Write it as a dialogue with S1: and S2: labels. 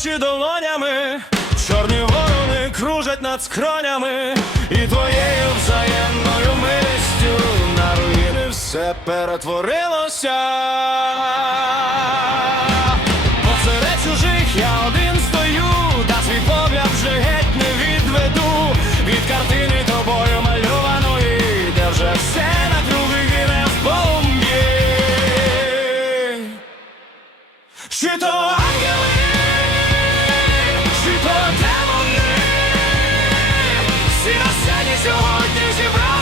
S1: очі долонями, чорні ворони кружать над скронями, і твоєю взаємною милістю на руїни все перетворилося. Посеред чужих я один стою, та свій погляд вже геть не відведу від картини тобою мальованої, де вже все на круги гине в полум'ї. Чи то сьогодні зібрали.